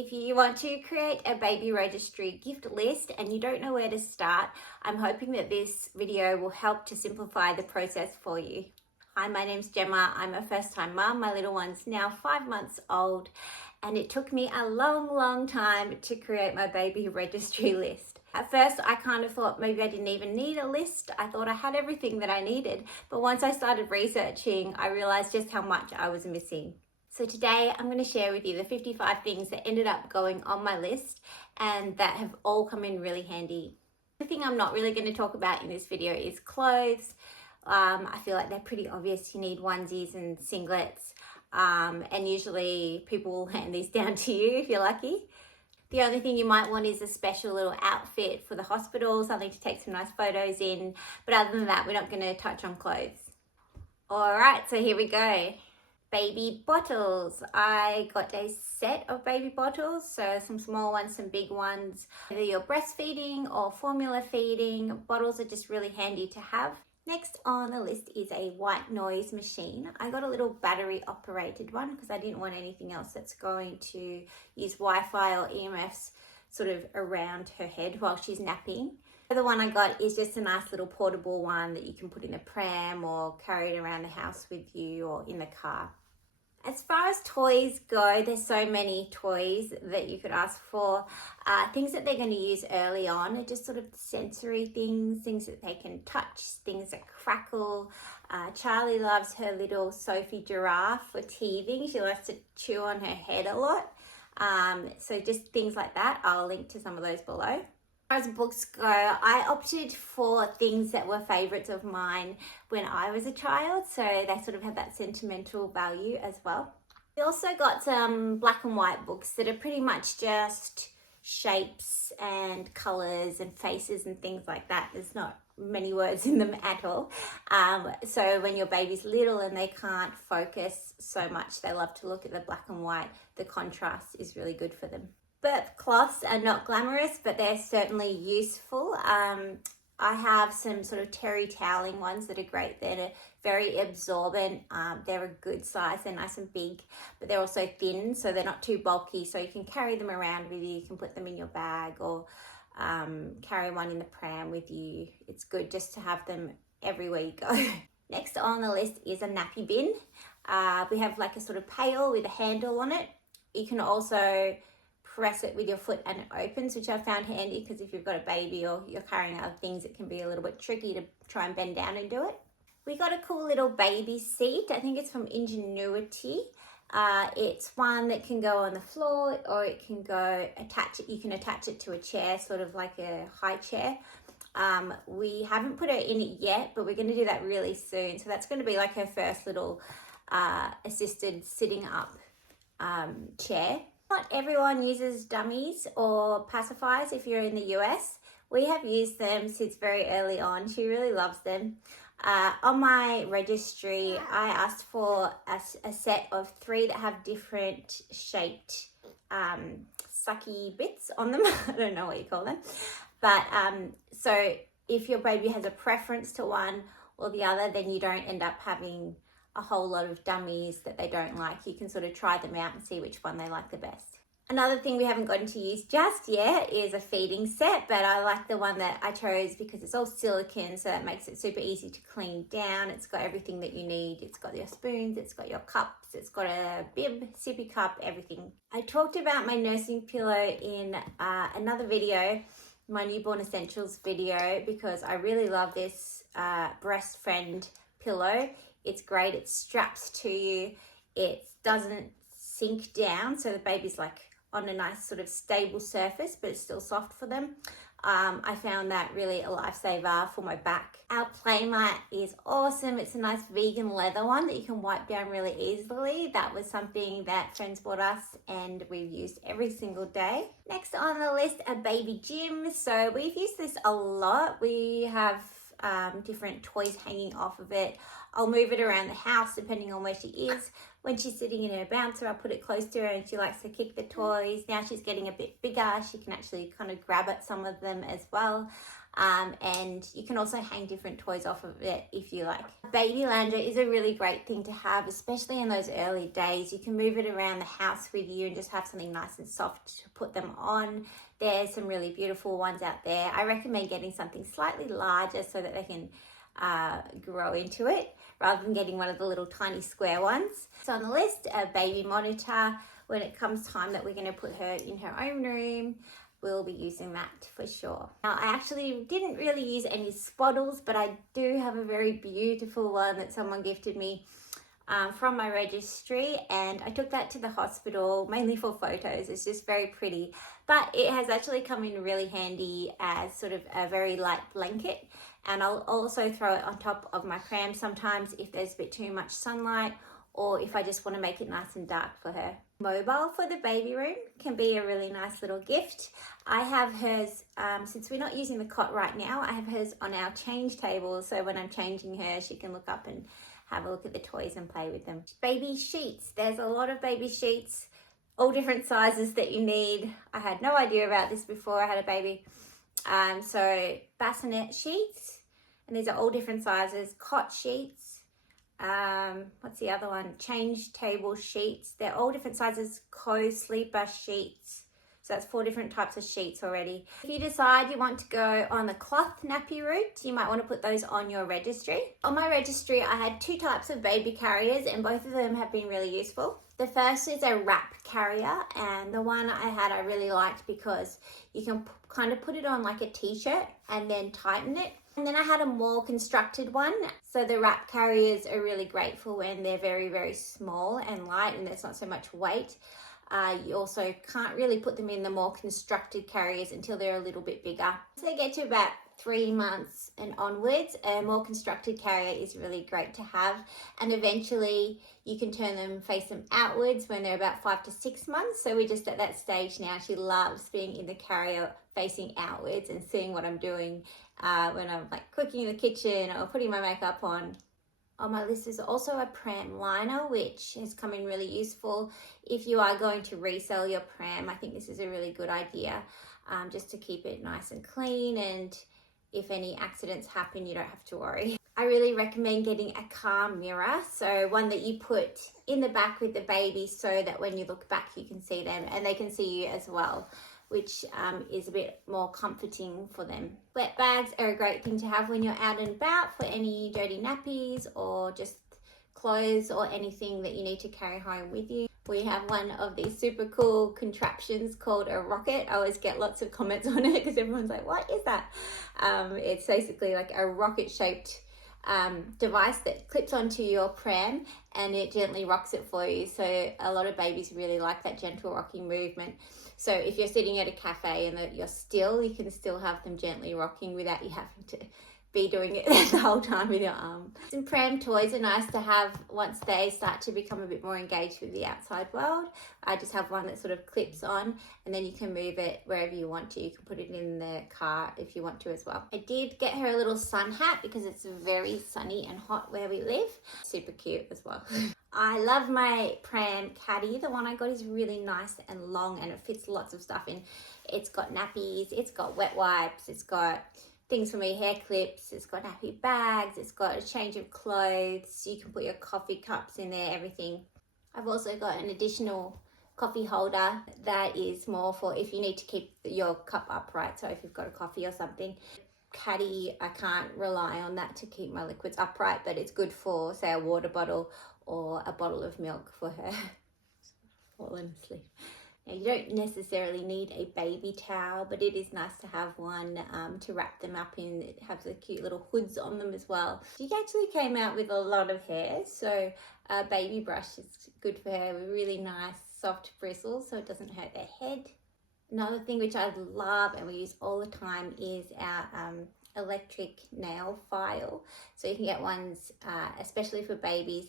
If you want to create a baby registry gift list and you don't know where to start, I'm hoping that this video will help to simplify the process for you. Hi, my name's Gemma. I'm a first-time mum. My little one's now 5 months old, and it took me a long time to create my baby registry list. At first, I kind of thought maybe I didn't even need a list. I thought I had everything that I needed. But once I started researching, I realized just how much I was missing. So today, I'm going to share with you the 55 things that ended up going on my list and that have all come in really handy. The thing I'm not really going to talk about in this video is clothes. I feel like they're pretty obvious. You need onesies and singlets. And usually people will hand these down to you if you're lucky. The only thing you might want is a special little outfit for the hospital, something to take some nice photos in. But other than that, we're not going to touch on clothes. All right, so here we go. Baby bottles. I got a set of baby bottles, so some small ones, some big ones. Whether you're breastfeeding or formula feeding, bottles are just really handy to have. Next on the list is a white noise machine. I got a little battery operated one because I didn't want anything else that's going to use Wi-Fi or EMFs sort of around her head while she's napping. The other one I got is just a nice little portable one that you can put in a pram or carry it around the house with you or in the car. As far as toys go, there's so many toys that you could ask for. Things that they're going to use early on are just sort of sensory things that they can touch, things that crackle. Charlie loves her little Sophie giraffe for teething. She likes to chew on her head a lot. So just things like that. I'll link to some of those below. As books go, I opted for things that were favourites of mine when I was a child, so they sort of have that sentimental value as well. We also got some black and white books that are pretty much just shapes and colours and faces and things like that. There's not many words in them at all. So when your baby's little and they can't focus so much, they love to look at the black and white. The contrast is really good for them. Birth cloths are not glamorous, but they're certainly useful. I have some sort of terry toweling ones that are great. They're very absorbent. They're a good size. They're nice and big, but they're also thin, so they're not too bulky. So you can carry them around with you. You can put them in your bag or carry one in the pram with you. It's good just to have them everywhere you go. Next on the list is a nappy bin. We have like a sort of pail with a handle on it. You can also press it with your foot and it opens, which I found handy because if you've got a baby or you're carrying other things, it can be a little bit tricky to try and bend down and do it. We got a cool little baby seat. I think it's from Ingenuity. It's one that can go on the floor or it can go you can attach it to a chair, sort of like a high chair. We haven't put her in it yet, but we're going to do that really soon. So that's going to be like her first little assisted sitting up chair. Not everyone uses dummies or pacifiers if you're in the US. We have used them since very early on. She really loves them. On my registry, I asked for a set of 3 that have different shaped sucky bits on them. I don't know what you call them. But so if your baby has a preference to one or the other, then you don't end up having a whole lot of dummies that they don't like. You can sort of try them out and see which one they like the best. Another thing we haven't gotten to use just yet is a feeding set, but I like the one that I chose because it's all silicone, so that makes it super easy to clean down. It's got everything that you need. It's got your spoons, it's got your cups, it's got a bib, sippy cup, everything. I talked about my nursing pillow in another video, my newborn essentials video, because I really love this breast friend pillow. It's great. It straps to you. It doesn't sink down, so the baby's like on a nice sort of stable surface, but it's still soft for them. I found that really a lifesaver for my back. Our play mat is awesome. It's a nice vegan leather one that you can wipe down really easily. That was something that friends bought us and we've used every single day. Next on the list, a baby gym. So we've used this a lot. We have different toys hanging off of it. I'll move it around the house depending on where she is. When she's sitting in her bouncer, I'll put it close to her and she likes to kick the toys. Now she's getting a bit bigger. She can actually kind of grab at some of them as well. And you can also hang different toys off of it if you like. Baby lounger is a really great thing to have, especially in those early days. You can move it around the house with you and just have something nice and soft to put them on. There's some really beautiful ones out there. I recommend getting something slightly larger so that they can grow into it, rather than getting one of the little tiny square ones. So on the list, a baby monitor. When it comes time that we're going to put her in her own room, we'll be using that for sure. Now, I actually didn't really use any spottles, but I do have a very beautiful one that someone gifted me from my registry, and I took that to the hospital mainly for photos. It's just very pretty, but it has actually come in really handy as sort of a very light blanket, and I'll also throw it on top of my pram sometimes if there's a bit too much sunlight, or if I just want to make it nice and dark for her. Mobile for the baby room can be a really nice little gift. I have hers, since we're not using the cot right now, I have hers on our change table, so when I'm changing her, she can look up and have a look at the toys and play with them. Baby sheets. There's a lot of baby sheets, all different sizes that you need. I had no idea about this before I had a baby. So bassinet sheets, and these are all different sizes. Cot sheets. What's the other one? Change table sheets. They're all different sizes. Co-sleeper sheets. So that's 4 different types of sheets already. If you decide you want to go on the cloth nappy route, you might want to put those on your registry. On my registry, I had 2 types of baby carriers, and both of them have been really useful. The first is a wrap carrier, and the one I had I really liked because you can kind of put it on like a t-shirt and then tighten it. And then I had a more constructed one. So the wrap carriers are really great for when they're very, very small and light and there's not so much weight. You also can't really put them in the more constructed carriers until they're a little bit bigger. So they get to about 3 months and onwards, a more constructed carrier is really great to have. And eventually you can turn them, face them outwards when they're about 5 to 6 months. So we're just at that stage now. She loves being in the carrier facing outwards and seeing what I'm doing when I'm like cooking in the kitchen or putting my makeup on. On my list is also a pram liner, which has come in really useful. If you are going to resell your pram, I think this is a really good idea, just to keep it nice and clean, and if any accidents happen, you don't have to worry. I really recommend getting a car mirror, so one that you put in the back with the baby so that when you look back you can see them and they can see you as well, which is a bit more comforting for them. Wet bags are a great thing to have when you're out and about for any dirty nappies or just clothes or anything that you need to carry home with you. We have one of these super cool contraptions called a rocket. I always get lots of comments on it because everyone's like, what is that? It's basically like a rocket shaped device that clips onto your pram and it gently rocks it for you. So a lot of babies really like that gentle rocking movement. So if you're sitting at a cafe and you're still, you can still have them gently rocking without you having to be doing it the whole time with your arm. Some pram toys are nice to have once they start to become a bit more engaged with the outside world. I just have one that sort of clips on and then you can move it wherever you want to. You can put it in the car if you want to as well. I did get her a little sun hat because it's very sunny and hot where we live. Super cute as well. I love my pram caddy. The one I got is really nice and long and it fits lots of stuff in. It's got nappies, it's got wet wipes, it's got things for me, hair clips, it's got nappy bags, it's got a change of clothes, you can put your coffee cups in there, everything. I've also got an additional coffee holder that is more for if you need to keep your cup upright, so if you've got a coffee or something. Caddy, I can't rely on that to keep my liquids upright, but it's good for, say, a water bottle or a bottle of milk for her. Fallen asleep. Now, you don't necessarily need a baby towel, but it is nice to have one to wrap them up in. It has the cute little hoods on them as well. She actually came out with a lot of hair, so a baby brush is good for her with really nice soft bristles so it doesn't hurt their head. Another thing which I love and we use all the time is our electric nail file. So you can get ones especially for babies,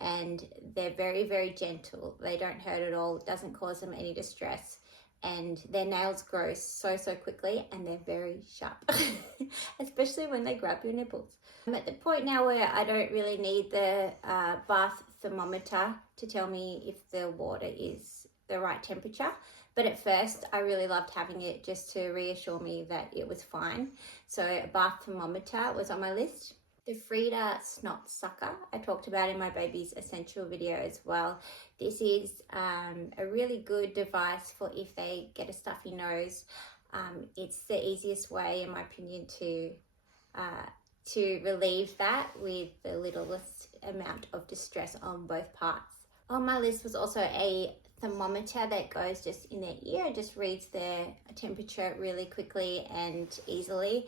and they're very, very gentle. They don't hurt at all. It doesn't cause them any distress. and their nails grow so quickly, and they're very sharp, especially when they grab your nipples. I'm at the point now where I don't really need the bath thermometer to tell me if the water is the right temperature, but at first I really loved having it just to reassure me that it was fine. So a bath thermometer was on my list. The Frida Snot Sucker I talked about in my baby's essential video as well. This is a really good device for if they get a stuffy nose. It's the easiest way, in my opinion, to relieve that with the littlest amount of distress on both parts. On my list was also a thermometer that goes just in their ear, just reads their temperature really quickly and easily.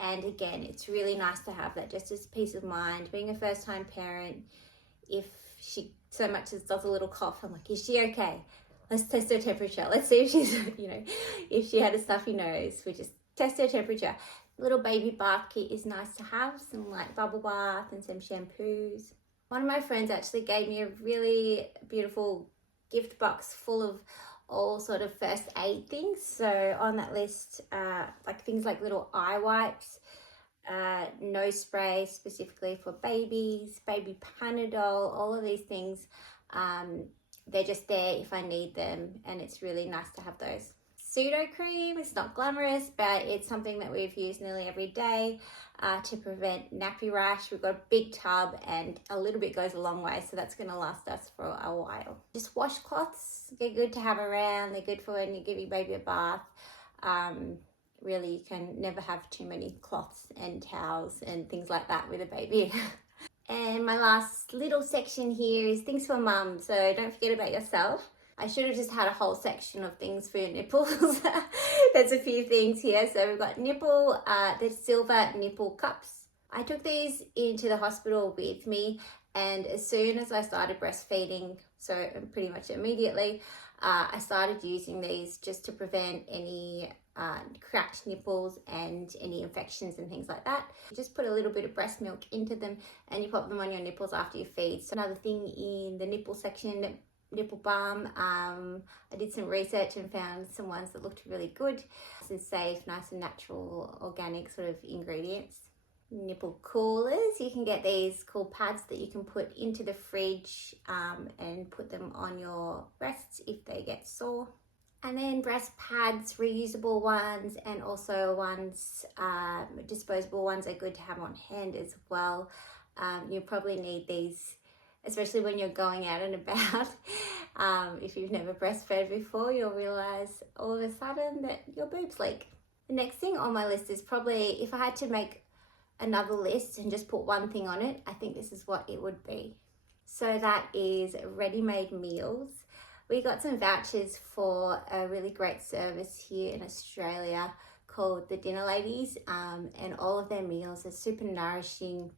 And again, it's really nice to have that just as peace of mind. Being a first-time parent, if she so much as does a little cough, I'm like, is she okay? Let's test her temperature. Let's see if she's, if she had a stuffy nose, we just test her temperature. Little baby bath kit is nice to have, some like bubble bath and some shampoos. One of my friends actually gave me a really beautiful gift box full of all sort of first aid things. So on that list, like things like little eye wipes, nose spray specifically for babies, baby Panadol, all of these things. They're just there if I need them, and it's really nice to have those. Pseudo cream, it's not glamorous, but it's something that we've used nearly every day to prevent nappy rash. We've got a big tub, and a little bit goes a long way, so that's going to last us for a while. Just washcloths, they're good to have around. They're good for when you give your baby a bath. Really, you can never have too many cloths and towels and things like that with a baby. And my last little section here is things for mum, so don't forget about yourself. I should have just had a whole section of things for your nipples. There's a few things here. So we've got the silver nipple cups. I took these into the hospital with me, and as soon as I started breastfeeding, so pretty much immediately, I started using these just to prevent any cracked nipples and any infections and things like that. You just put a little bit of breast milk into them and you pop them on your nipples after you feed. So another thing in the nipple section, nipple balm, I did some research and found some ones that looked really good and safe, nice and natural, organic sort of ingredients. Nipple coolers, you can get these cool pads that you can put into the fridge and put them on your breasts if they get sore. And then breast pads, reusable ones, and also ones, disposable ones are good to have on hand as well. You'll probably need these, especially when you're going out and about. If you've never breastfed before, you'll realize all of a sudden that your boobs leak. The next thing on my list is probably, if I had to make another list and just put one thing on it, I think this is what it would be. So that is ready-made meals. We got some vouchers for a really great service here in Australia called the Dinner Ladies, and all of their meals are super nourishing,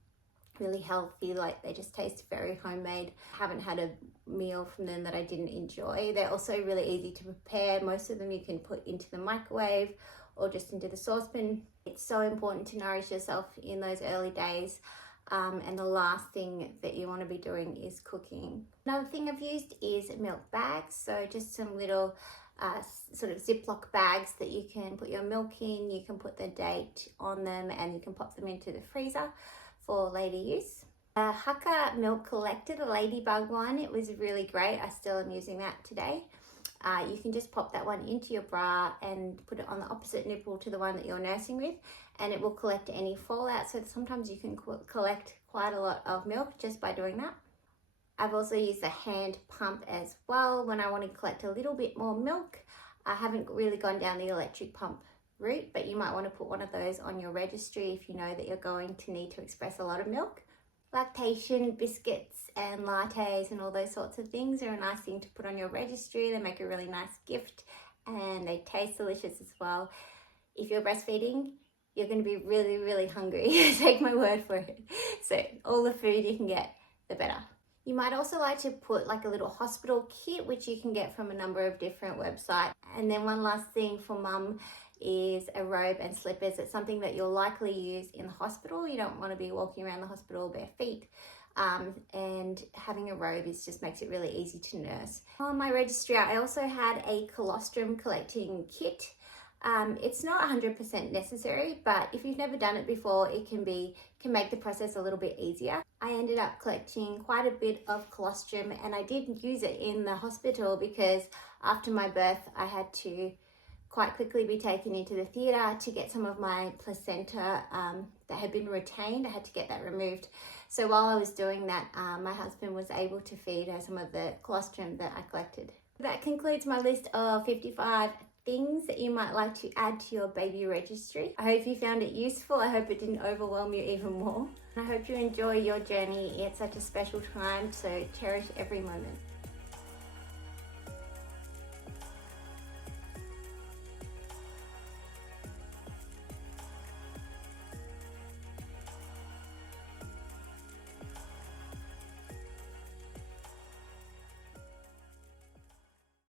really healthy, like they just taste very homemade. I haven't had a meal from them that I didn't enjoy. They're also really easy to prepare. Most of them you can put into the microwave or just into the saucepan. It's so important to nourish yourself in those early days. And the last thing that you want to be doing is cooking. Another thing I've used is milk bags. So just some little sort of Ziploc bags that you can put your milk in. You can put the date on them and you can pop them into the freezer for later use. Hukka milk collector, the ladybug one, it was really great. I still am using that today. You can just pop that one into your bra and put it on the opposite nipple to the one that you're nursing with, and it will collect any fallout. So sometimes you can collect quite a lot of milk just by doing that. I've also used a hand pump as well when I want to collect a little bit more milk. I haven't really gone down the electric pump route, but you might want to put one of those on your registry if you know that you're going to need to express a lot of milk. Lactation biscuits and lattes and all those sorts of things are a nice thing to put on your registry. They make a really nice gift and they taste delicious as well. If you're breastfeeding, you're going to be really, really hungry. Take my word for it. So all the food you can get, the better. You might also like to put like a little hospital kit, which you can get from a number of different websites. And then one last thing for mum is a robe and slippers. It's something that you'll likely use in the hospital. You don't want to be walking around the hospital bare feet. and having a robe just makes it really easy to nurse. On my registry, I also had a colostrum collecting kit. It's not 100% necessary, but if you've never done it before, it can make the process a little bit easier. I ended up collecting quite a bit of colostrum, and I did use it in the hospital because after my birth, I had to quite quickly be taken into the theatre to get some of my placenta that had been retained. I had to get that removed. So while I was doing that, my husband was able to feed her some of the colostrum that I collected. That concludes my list of 55 things that you might like to add to your baby registry. I hope you found it useful. I hope it didn't overwhelm you even more. I hope you enjoy your journey. It's such a special time, so cherish every moment.